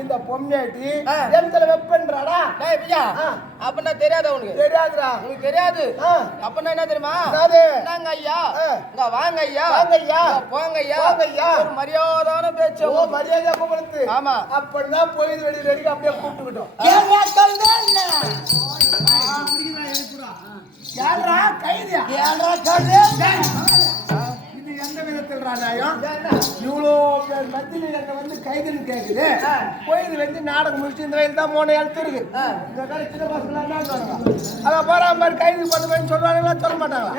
இந்த பொம்மையாட்டி எந்த வெப்பன்றாடா அப்படின்னா தெரியாத உனக்கு தெரியாதுடா உனக்கு தெரியாது அப்படின்னா என்ன தெரியுமா நாங்க ஐயா இங்க வாங்க ஐயா வாங்க ஐயா போங்க ஐயா போங்க ஐயா ஒரு மரியாதையான பேச்சு ஓ மரியாதையா கூப்பிடுது ஆமா அப்படின்னா போய் வெடி வெடி அப்படியே கூப்பிட்டுக்கிட்டோம் யாரா கைதியா யாரா கைதியா இது எந்த விதத்தில் ராஜாயம் இவ்வளோ பேர் மத்தியில் என்ன வந்து கைதுன்னு கேட்குது கோயில் வந்து நாடகம் முடிச்சு இந்த வயது தான் 3 எழுத்து இருக்கு இந்த கால சின்ன பசங்களாம் தான் சொல்லுவாங்க அதை போகிற மாதிரி கைது பண்ணுவேன்னு சொல்லுவாங்களா சொல்ல மாட்டாங்களா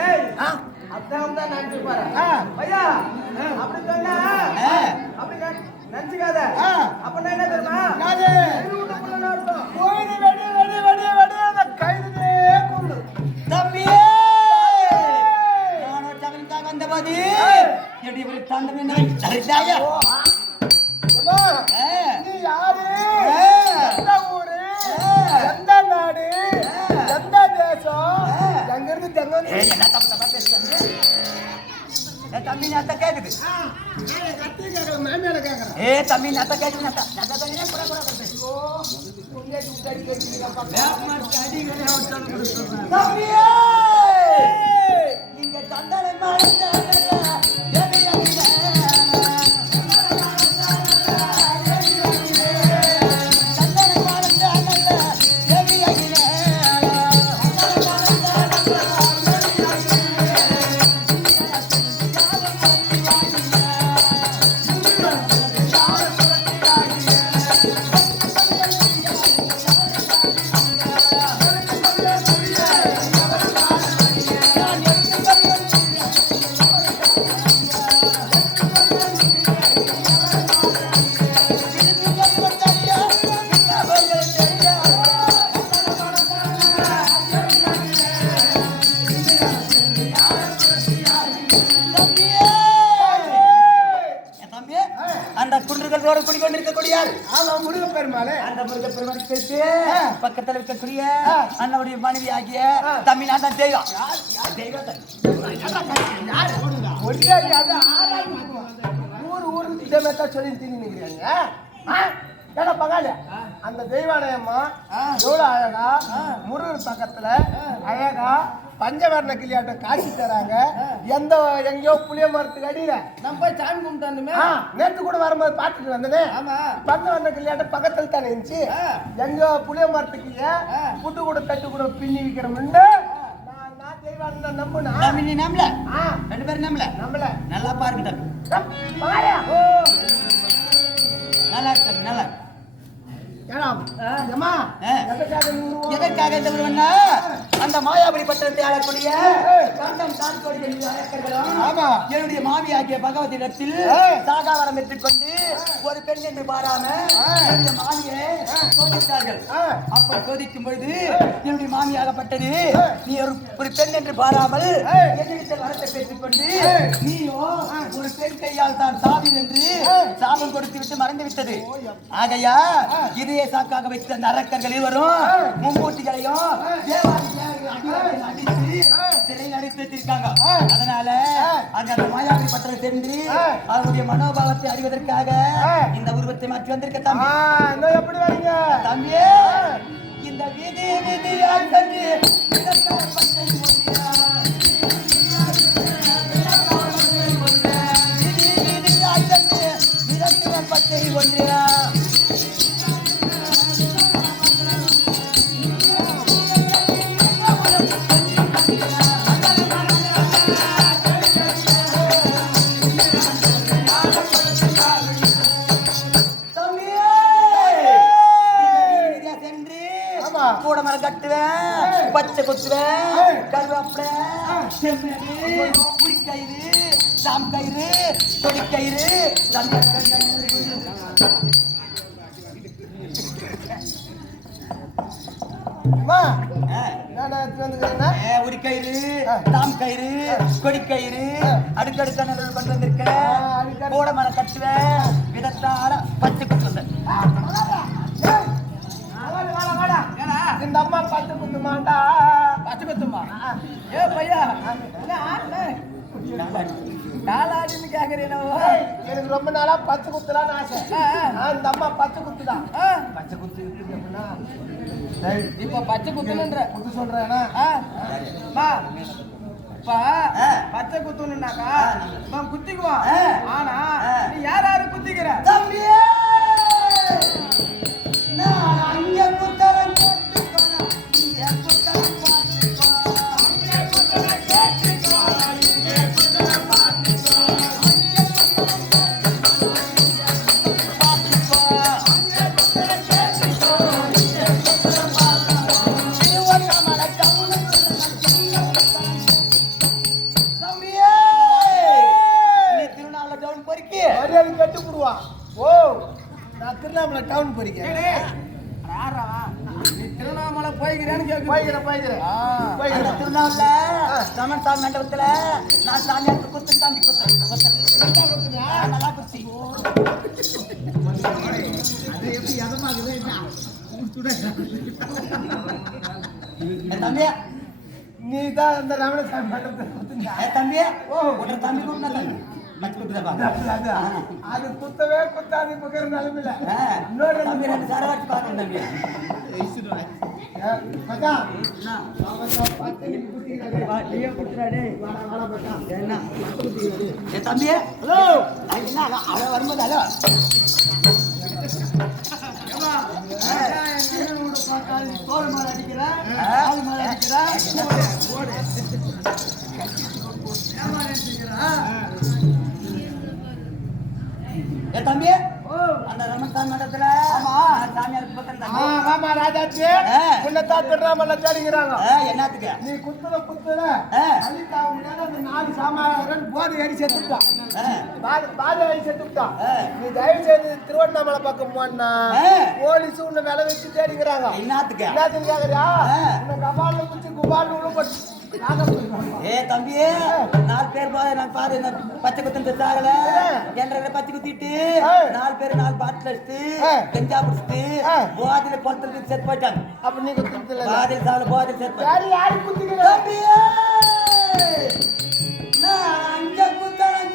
அதான் தான் நினைச்சு பாரு ஐயா அப்படி சொன்னா அப்படி நினைச்சுக்காத அப்படின்னா என்ன தெரியுமா கோயில் வெடி வெடி வெடி வெடி அந்த கைதுனே கொண்டு தம்பியே வந்தபோது எப்படி தந்தமே சரிதாயா நீ யாரு எந்த ஊரு எந்த நாடு எந்த தேசம் எங்கிருந்து தெங்க என்ன தப்பு தப்பா பேசுறீங்க தம்பி நத்த கேக்குது கத்தி கேக்குற மாமியார கேக்குறேன் தம்பி நத்த கேக்குது நத்த தண்ணியே புற புற பேசு தம்பியே நீங்க தந்தனை மாறந்த பக்கத்தில் இருக்கக்கூடிய அண்ணனுடைய மனைவி ஆகிய தமிழ்நாட்டன் தெய்வம் ஊருக்கு சொல்லி நினைக்கிறாங்க ஏன்னா பகால அந்த தெய்வாலயம்மா எவ்வளவு அழகா முருகர் பக்கத்துல அழகா பஞ்சவர்ண கிளியாட்ட காட்சி தராங்க எங்கேயோ புளிய மரத்துக்கு அடியில நம்ம போய் சாமி கும்பிட்டு நேற்று கூட வரும்போது பார்த்துட்டு வந்தனே பஞ்சவர்ண கிளியாட்ட பக்கத்துல தானே இருந்துச்சு எங்கேயோ புளிய மரத்துக்கு புட்டு கூட தட்டு கூட பின்னி விற்கிறோம்னு நான் தெய்வாலயம் நம்புனா நீ நம்பல 2 பேரும் நம்பல நல்லா பாருங்க நல்லா இருக்கு நல்லா எதற்காக அந்த மாயாபுரி பட்டணத்தை ஆளக்கூடிய என்னுடைய மாமி ஆகிய பகவதிடத்தில் சாகாவரம் பெற்றுக்கொண்டு ஒரு பெண் என்று பாராம என்னுடைய மாமியை சோதித்தார்கள். அப்ப சோதிக்கும் பொழுது என்னுடைய மாமியாகப்பட்டது நீ ஒரு பெண் என்று பாராமல் என்னிடத்தில் வரத்தை பெற்றுக்கொண்டு நீயோ ஒரு பெண் கையால் தான் சாவி என்று சாபம் கொடுத்து விட்டு மறந்து விட்டது. ஆகையா இதே சாக்காக வைத்த அந்த அரக்கர்கள் வரும் மும்மூர்த்திகளையும் சிறையில் அடைத்து வச்சிருக்காங்க. அதனால அந்த மாயாவி பட்டத்தை தெரிந்து அவருடைய மனோபாவத்தை அறிவதற்காக இந்த உருவத்தை மாற்றி வந்திருக்க தம்பி. எப்படி வரீங்க தம்பியே? இந்த வீதி வீதியாய் சென்று பச்சை ஒன்றியா பச்சை குத்துவேன் கருவேப்பிலை செம்மறி புளிக்கயிறு சாம் கயிறு கொடிக்கயிறு உரிக்கயிறு தாம் கயிறு கொடிக்கயிறு அடுக்கடுக்கான கொண்டு வந்திருக்கேன் கூட மரம் கட்டுவேன் விதத்தால பச்சை குத்து இந்த அம்மா பச்சை குத்துமாண்டா பச்சை குத்துமா ஏ பையா நாலாடின்னு கேக்குறேன் எனக்கு ரொம்ப நாளா பச்சை குத்துலான்னு ஆசை இந்த அம்மா பச்சை குத்துதான் பச்சை குத்து இருக்குன்னா இப்ப பச்சை குத்துன்ற குத்து சொல்றேன்னா பச்சை குத்துனாக்கா குத்திக்குவான் ஆனா நீ யார் யாரு குத்திக்கிற தம்பியே நான் அங்க குத்தறேன் திருவண்ணாமலை டவுன் போறீங்க திருவண்ணாமலை போய்கிறேன்னு போய்கிறேன் திருவண்ணாமலை சமன் சாமி மண்டபத்துல நான் சாமியாருக்கு குத்து சாமி குத்து நல்லா குத்தி தம்பியா நீ தான் அந்த ரமணசாமி மண்டபத்துல தம்பியா ஒரு தம்பி கூப்பிட்டா தம்பி அது குத்தவே குத்தாது இப்ப நிலைமையில இன்னொரு தம்பி ரெண்டு சரவாட்டி பாக்கணும் தம்பி தம்பியே ஹலோ அவன் வரும்போது ஹலோ தோல் மேல அடிக்கிறேன் தம்பி அந்த ரமணசாமி மண்டபத்துல சாமியாருக்கு பக்கம் ராஜாச்சி உன்னதான் திருவண்ணாமலை தேடிக்கிறாங்க என்னத்துக்கு நீ குத்துற அந்த 4 சாமான் போதை அடி செத்துட்டான் பாதை அடி செத்துட்டான் நீ தயவு செய்து திருவண்ணாமலை பக்கம் போனா போலீஸ் உன்னை விலை வச்சு தேடிக்கிறாங்க என்னத்துக்கு கேக்குறியா உன்னை கபால குச்சி குபால் உள்ள ஏ தம்பியே 4 பேர் நான் பாரு பச்சை குத்து சாகல என்ற பச்சை குத்திட்டு 4 பேர் 4 பாட்டில் அடிச்சு கஞ்சா குடிச்சிட்டு போதில கொளுத்துட்டு செத்து போயிட்டாங்க அப்ப நீ குத்துல பாதில் சாவல போதில் செத்து யாரு யாரு குத்திக்கிறா தம்பியே நான் அங்க குத்தறேன்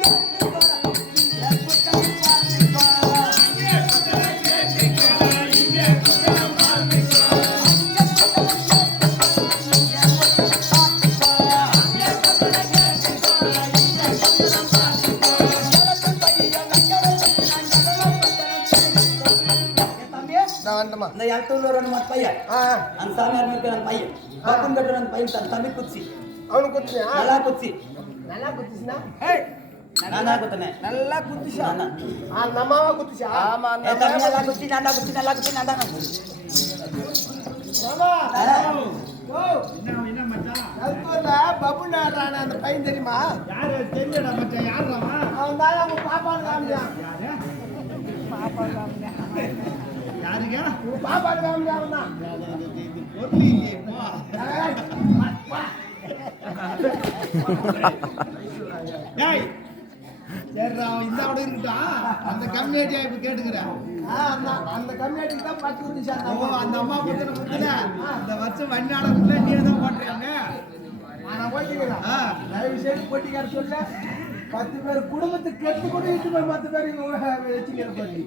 அந்த யாத்தூர்ல ஒரு பையன் அந்த சாமியார் இருக்கிற அந்த பையன் பக்கம் கட்டுற அந்த பையன் தன் தம்பி குச்சி அவனுக்கு குத்தியா நல்லா குச்சி நல்லா குத்திச்சுனா நான் குத்தினேன் நல்லா குத்திச்சா அந்த அம்மாவா குத்திச்சா ஆமா நல்லா குச்சி நல்லா குச்சி நல்லா குச்சி நல்லா என்ன மச்சான் பபு நாடுறான அந்த பையன் தெரியுமா யாரு தெரியடா மச்சான் யாருடா அவன் தான் அவங்க பாப்பான்னு காமிச்சான் பாப்பான்னு காமிச்சான் யாருங்க உங்க பாப்பான்னு காமிச்சான் தான் இந்த இருக்கட்டா அந்த கம்யூனிட்டியா இப்ப கேட்டுக்கிறேன் அந்த கம்யூனிட்டிக்கு தான் பத்து குத்தி அந்த அம்மா குத்துன அந்த வருஷம் வண்ணாடத்துல நீ தான் போட்டுருக்காங்க நான் போட்டிக்கிறேன் தயவு செய்து போட்டிக்கார சொல்ல 10 பேர் குடும்பத்துக்கு கெட்டு கூட இட்டு போய் 10 பேர் வச்சுக்கிற போட்டி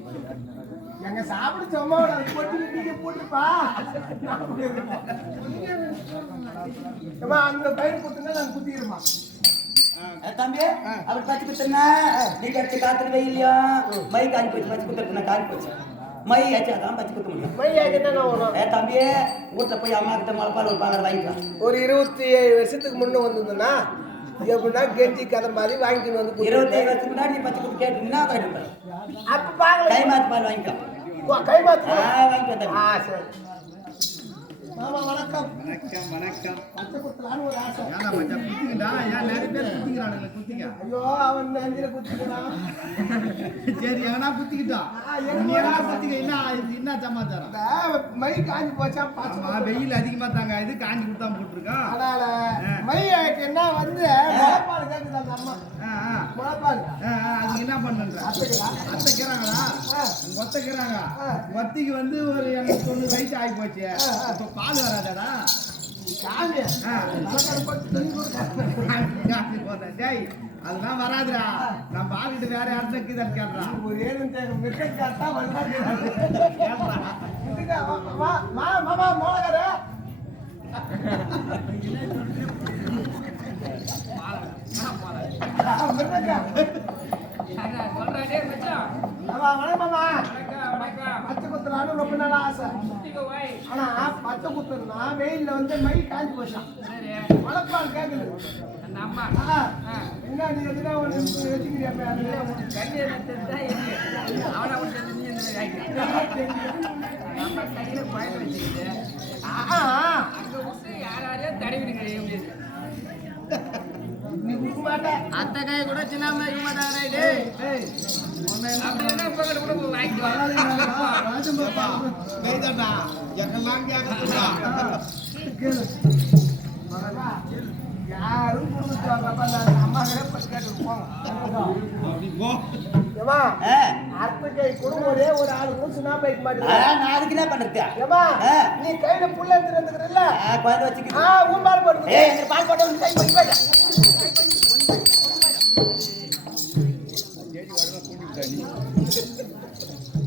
எங்க சாப்பிட சும்மாவோட போட்டி நீங்க போட்டுப்பா அந்த பயிர் குத்துனா நான் குத்திக்கிறேமா தம்பி அவர் பச்சை குத்துனா நீங்க அடிச்ச காத்துல வெயிலையா மை காஞ்சி போச்சு பச்சை குத்துறதுனா காஞ்சி போச்சு மை ஆச்சாதான் பச்சை குத்த முடியும் மை ஆச்சுன்னா வரும் தம்பியே வீட்டுல போய் அம்மா கிட்ட மலைப்பால் ஒரு பாலர் வாங்கிக்கலாம் ஒரு 27 வருஷத்துக்கு முன்ன வந்ததுன்னா எப்படின்னா கெஞ்சி கதை மாதிரி வாங்கிட்டு வந்து 27 வருஷத்துக்கு முன்னாடி நீ பச்சை குத்து கேட்டுனா கேட்டுப்பேன் அப்ப பாக்கல கை மாத்து பால் வாங்கிக்கலாம் கை மாத்து வாங்கிக்கலாம் சரி மாமா வணக்கம். வணக்கம் வணக்கம். பச்சை குத்தலான்னு ஒரு ஆசை. ஏன்னா மச்சான் குத்திக்கிட்டா ஏன் நிறைய பேர் குத்திக்கிறானுங்களே குத்திக்க. ஐயோ அவன் நெஞ்சில குத்திக்கிறான். சரி எவனா குத்திக்கிட்டான். நீ குத்திக்க என்ன சமாச்சாரம்? இந்த மை காஞ்சி போச்சா ஆமா வெயில் அதிகமா தாங்க இது காஞ்சி குத்தா போட்டுருக்கான். அதனால மை என்ன வந்து முளைப்பால் கேக்குது அந்த அம்மா. முளைப்பால் அதுக்கு என்ன பண்ணுன்ற? அத்தைக்கிறாங்களா? ஒத்தைக்கிறாங்க. ஒத்திக்கு வந்து ஒரு 90 வயசு ஆகி போச்சு. இப்ப பால் வராதடா. அதெல்லாம் வராதுடா. நான் பாக்கிட்டு வேற இடத்துல இருக்குதான்னு கேட்கறான். ஒரு ஏழு மிஷன் காட்டா வந்தாங்க. மாமா மோளகர பச்சை குத்துறான்னு ரொம்ப நாள் ஆசை. ஆனா பச்சை குத்துனா வெயில்ல வந்து மை காஞ்சி போச்சான். மழைப்பால் கேக்குது. என்ன நீ எதுனா வச்சுக்கிறியா? நீ குடுக்க மாட்டேன். அத்தை கை கூட சின்ன இருக்க மாட்டாங்க. யாரும் அம்மா அர்த்தக்கை கூட ஒரே ஒரு ஆள் மூச்சுனா போய்க்க மாட்டேன். நான் அதுக்கு என்ன பண்றது? நீ கையில புள்ள எடுத்துக்கிறல்ல குழந்தை வச்சுக்க. உன் பால் போட்டு பால் போட்ட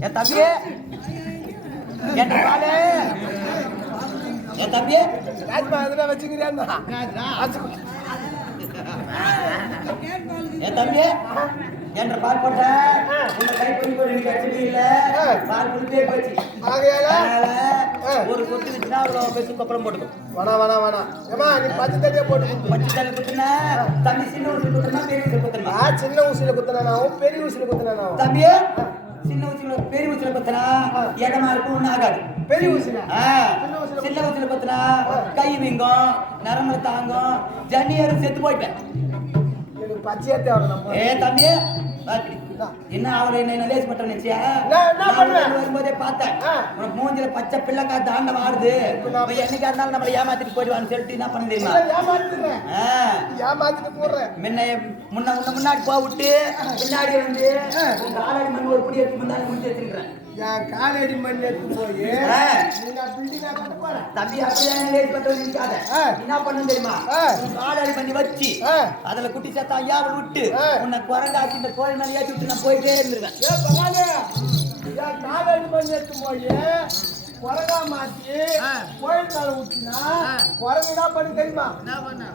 என் தம்பி என் பாலு என் தம்பி ராஜ்மா எதுனா வச்சுக்கிறியா? என் தம்பி என்ற பால் போட்ட உங்க கை கொஞ்சம் இல்ல பால் குடிச்சே போச்சு. ஒரு கொத்து வச்சுனா அவ்வளோ பெருசு கொப்பளம் போட்டுக்கும். வேணாம் ஏமா நீ பச்சை தண்ணியே போட்டு பச்சை தண்ணி குத்துனா தம்பி சின்ன ஊசியில் குத்துனா பெரிய ஊசியில் குத்துனா சின்ன ஊசியில குத்துனானாவும் பெரிய ஊசியில குத்துனானாவும் தம்பி சின்ன ஊசியில பெரிய ஊசியில குத்துனா இடமா இருக்கும் ஒன்றும் ஆகாது. பெரிய ஊசியில சின்ன ஊசியில குத்துனா கை வீங்கும் நரம்பு தாங்கும் ஜன்னியாரும் செத்து போயிட்டேன். எனக்கு பச்சையா தேவை. தம்பி என்ன அவளை என்ன லேஸ் பண்ற நினைச்சியா? வரும்போதே பார்த்தேன் உனக்கு மூஞ்சில பச்சை பிள்ளைக்கா தாண்டம் ஆடுது. என்னைக்கா இருந்தாலும் நம்மளை ஏமாத்திட்டு போயிடுவான்னு சொல்லிட்டு என்ன பண்ண தெரியுமா? ஏமாத்திட்டு போடுறேன். முன்னாடி போக விட்டு பின்னாடி வந்து காலடி மண் ஒரு புடி எடுத்து முன்னாடி முடிச்சு வச்சிருக்கிறேன். என் காலடி மண் எடுத்து போய் தம்பி அப்படியே லேஸ் பண்றது நினைக்காத. என்ன பண்ணு தெரியுமா? காலடி பண்ணி வச்சு அதுல குட்டி சத்தா ஐயாவை விட்டு உன்னை குரங்காச்சு இந்த கோயில் மேலே ஏற்றி விட்டு நான் போயிட்டே இருந்திருக்கேன். என் காலடி மண் எடுத்து போய் குரங்கா மாத்தி கோயில் மேல விட்டுனா குரங்கு என்ன பண்ணு தெரியுமா?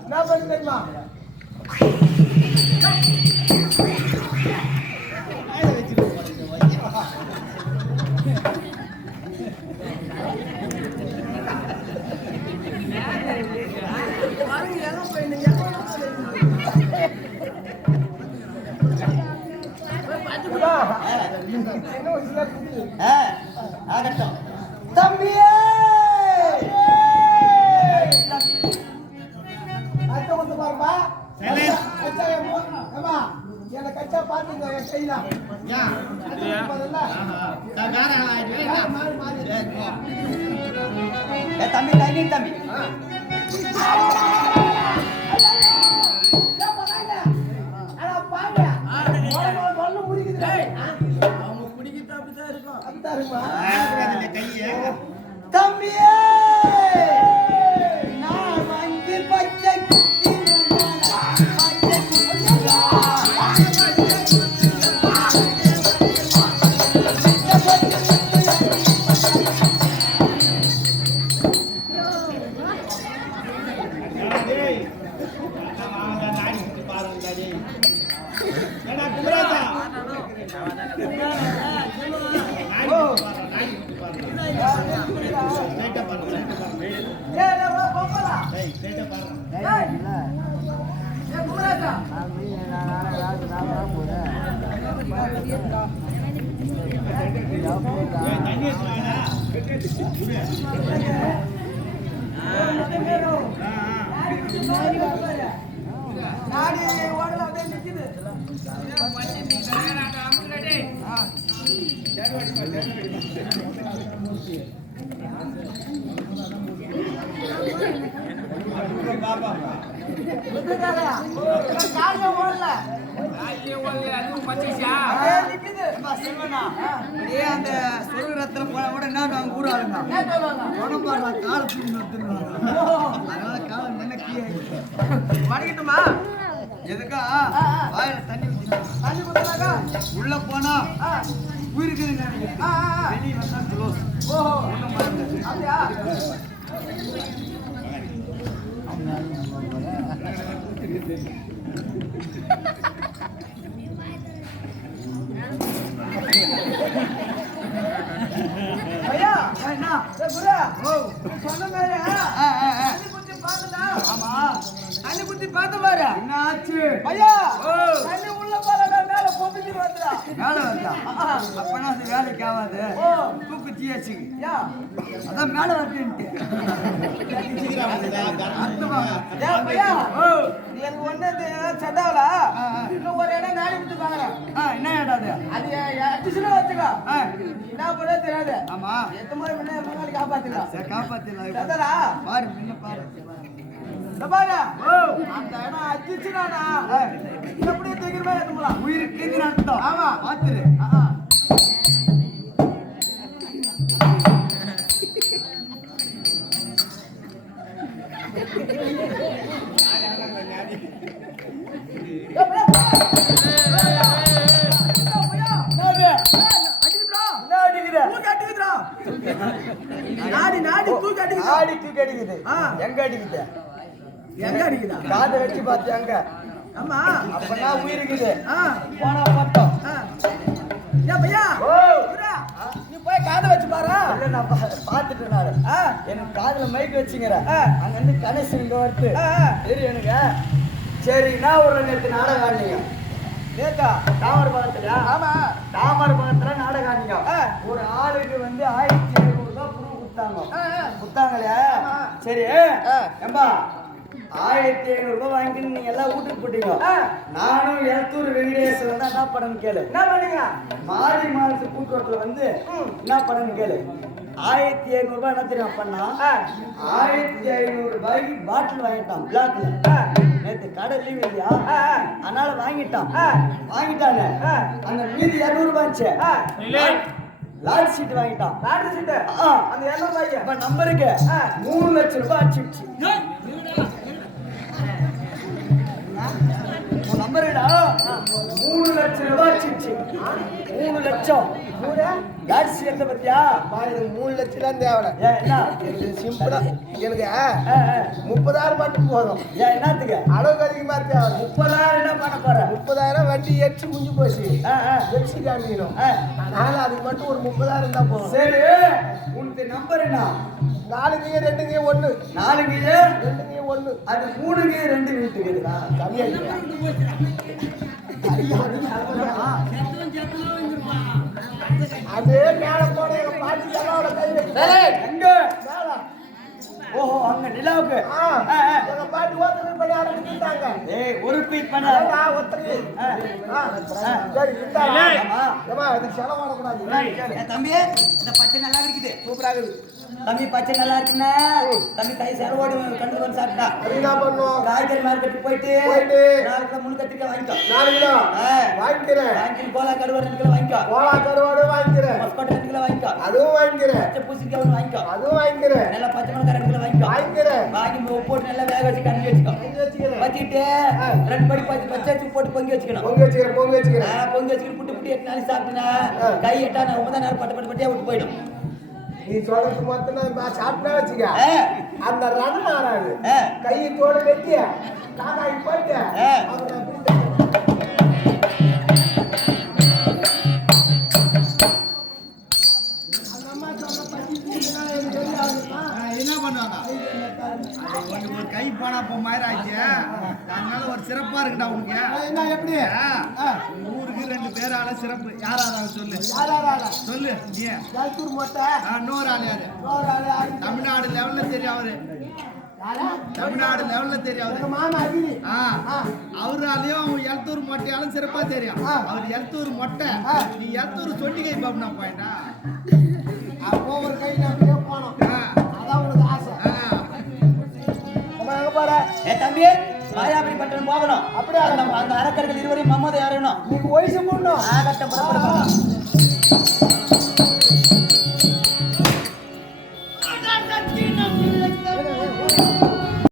என்ன பண்ணு தெரியுமா? ஆகட்டும் தம்பியே பாருப்பா எனக்கு கச்சா பாத்துங்க என் கையில தம்பி டைனிங் தம்பி தம்பியே நான் வந்து பச்சை நாடி ஓடல அப்படியே நிக்குது. காலையில ஓடல அப்படியே நிக்குது. அந்த சொருகிறத்துல போன கூட என்ன அவங்க ஊர் ஆளுங்க என்ன சொல்லுவாங்க? உடம்பாடுற காலை தூக்கி நிறுத்துறாங்க. அதனால காலை நல்ல கீழே மடிக்கட்டுமா? எதுக்கா வாயில தண்ணி ஊத்திக்கலாம். தண்ணி குடிச்சாக்கா உள்ள போனா ஆ உயிருக்கு ஆ ஆ. வெளியே வந்தா க்ளோஸ். ஓஹோ அப்படியா? ஐயா என்ன குரு சொன்ன மாதிரி தண்ணி குத்தி பார்த்துட்டா? ஆமா தண்ணி குத்தி பார்த்து பாரு. என்ன ஆச்சு? ஐயா தண்ணி உள்ள போறடா மேல பொம்பிட்டு வந்துடா. வேலை வந்தா அப்பனா அது வேலைக்கு ஆகாது. ஓ தூக்கு தீயாச்சு யா அதான் மேல வரட்டுன்ட்டு ஏன் பையா நீ எனக்கு ஒண்ணு செட்டாவல இன்னும் ஒரு இடம் நாடி விட்டு பாக்குறேன். என்ன ஏடாது? அது அடிச்சுனா வச்சுக்கோ என்ன பண்ண தெரியாது. ஆமா எத்த மாதிரி முன்னாடி காப்பாத்திக்கலாம். சரி, காப்பாத்திடலாம். செத்தடா பாரு முன்ன பாரு. பாரு அந்த இடம் அடிச்சுனாடா எப்படியே தூக்கிடுமே எடுத்துக்கலாம். உயிருக்குங்கிற அர்த்தம். ஆமா. பாத்துரு. நாடி நாடி தூக்கி அடிக்குது. ஆடி தூக்கி அடிக்குது. எங்க அடிக்குது? எங்க அடிக்குதா? காதை வச்சு பார்த்து எங்க? ஆமா அப்பனா உயிருக்குது. ஆ போனா பட்டம். ஏன் பையா குரா, நீ போய் காதை வச்சு பாரு. இல்ல நான் பாத்துட்டேன் நானு. எனக்கு காதுல மைக் வச்சுங்கிற அங்க இருந்து கணேசன் இங்க வருது. சரி எனக்கு சரி என்ன ஒரு நேரத்து நாடகம் ஆடினீங்க நேத்தா தாமர் பாகத்துல? ஆமா தாமர் பாகத்துல நாடகம் ஆடினீங்க. ஒரு ஆளுக்கு வந்து 1700 ரூபாய் புரு குத்தாங்களே. சரி ஏம்பா 1500 ரூபாய் வாங்கிட்டு நீங்க எல்லாம் வீட்டுக்கு போட்டீங்க. நானும் எலத்தூர் வெங்கடேஸ்வரன் தான் என்ன படம்னு கேளு. என்ன பண்ணீங்க? மாரி மாசு கூட்டுறதுல வந்து என்ன படம்னு கேளு. 1500 ரூபாய் என்ன தெரியும் பண்ணா 1500 ரூபாய்க்கு பாட்டில் வாங்கிட்டான் பிளாக்ல. நேற்று கடை லீவ் இல்லையா அதனால வாங்கிட்டாங்க. அந்த மீதி 200 ரூபாய் இருந்துச்சு. லாட் சீட் வாங்கிட்டான். லாட்ரி சீட்டு அந்த 200 ரூபாய்க்கு இப்ப நம்பருக்கு 3 லட்சம் ரூபாய் அடிச்சிடுச்சு. நம்பருடா 3 லட்சம் ரூபாய் அடிச்சிடுச்சு. 3 லட்சம் லாட் சீட் பத்தியா? 3 லட்சம் தேவை. என்ன சிம்பிளா எனக்கு 30,000 மட்டும் போதும். என்னத்துக்கு அளவுக்கு அதிகமா தேவை. 30,000 என்ன பண்ண போற? 30,000 வண்டி எச்சு முடிஞ்சு போச்சு. எச்சு காமிக்கணும். அதனால அதுக்கு மட்டும் ஒரு 30,000 தான் போதும். சரி உனக்கு நம்பர் என்ன? 4ங்க 2ங்க 1 4ங்க 2ங்க 1 அது 3ங்க 2 வீட்டுக்கு கம்மியா அதே மேல போன எங்க பாட்டி தலாவோட கை வச்சு எங்க மேல. ஓஹோ அங்க நிலாவுக்கு எங்க பாட்டி ஓட்டுநர் பண்ணி ஆரம்பிச்சுட்டாங்க. ஏய் ஒரு பீக் பண்ண ஒத்தரி சரி இருந்தா இதுக்கு செலவாடக்கூடாது. தம்பி இந்த பச்சை நல்லா இருக்குது. சூப்பராக இருக்குது தம்பி பச்சை நல்லா இருக்குன்னா தம்பி கை செலவோடு கண்டு வந்து சாப்பிட்டா என்ன பண்ணும்? காய்கறி மார்க்கெட் போயிட்டு 4 கிலோ முழு கத்திரிக்காய் வாங்கிக்கோ. 4 கிலோ வாங்கிக்கிறேன். வாங்கி கோலா கருவாடு 2 கிலோ வாங்கிக்கோ. கோலா கருவாடு வாங்கிக்கிறேன். மஸ்கோட்டை 2 கிலோ வாங்கிக்கோ. அதுவும் வாங்கிக்கிறேன். பச்சை பூசணிக்காய் 1 வாங்கிக்கோ. அதுவும் வாங்கிக்கிறேன். நல்லா பச்சை மிளகாய் 2 கிலோ வாங்கிக்கோ. வாங்கிக்கிறேன். வாங்கி போட்டு நல்லா வேக வச்சு கஞ்சி வச்சுக்கோ. வச்சுக்கிறேன். வச்சுட்டு 2 படி பச்சை போட்டு பொங்கி வச்சுக்கணும். பொங்கி வச்சுக்கிறேன். பொங்கி வச்சுக்கிறேன். பொங்கி வச்சுக்கிட்டு புட்டு புட்டு 8 நாளைக்கு சாப்பிட்டுனா கை எட்டா நான் 9 நேரம் பட்டு பட்டு பட்டியா விட்டு போயிடும். நீ சொல்றது மொத்தம் நான் சாப்பிட்டா வச்சுக்க அந்த ரன் ஆறாது. கையை தோடு வெட்டி காக்காய் போயிட்டு என்ன பண்ணுவாங்க? ஒரு கை போனா போ மாதிரி ஆச்சு. அதனால ஒரு சிறப்பா இருக்குடா உனக்கு. என்ன எப்படி ஊருக்கு 2 பேரால சிறப்பு. யாராவது சொல்லு சொல்லு. நீ ஜல்தூர் மொட்டை இன்னொரு ஆள் யாரு? தமிழ்நாடு தமிழ்நாடு லெவல்ல தெரியும் அவரு. யாரா? தமிழ்நாடு லெவல்ல தெரியும் எங்க அவரு. மாமா அகிலி. அவராலையும் அவங்க எழுத்தூர் மொட்டையாலும் சிறப்பா தெரியும். அவர் எழுத்தூர் மொட்டை, நீ எழுத்தூர் சொன்னிகை பாபுனா பாயிண்டா. அப்போ ஒரு கை நம்பியே போனோம். அதான் உனக்கு ஆசை. எங்க போற? ஏ தம்பி, மாயாபுரி பட்டணம் போகணும். அப்படியே அந்த அரக்கர்கள் இருவரையும் மம்மதை அறியணும். நீங்க வயசு போடணும். ஆகட்டம், புறப்படுங்க.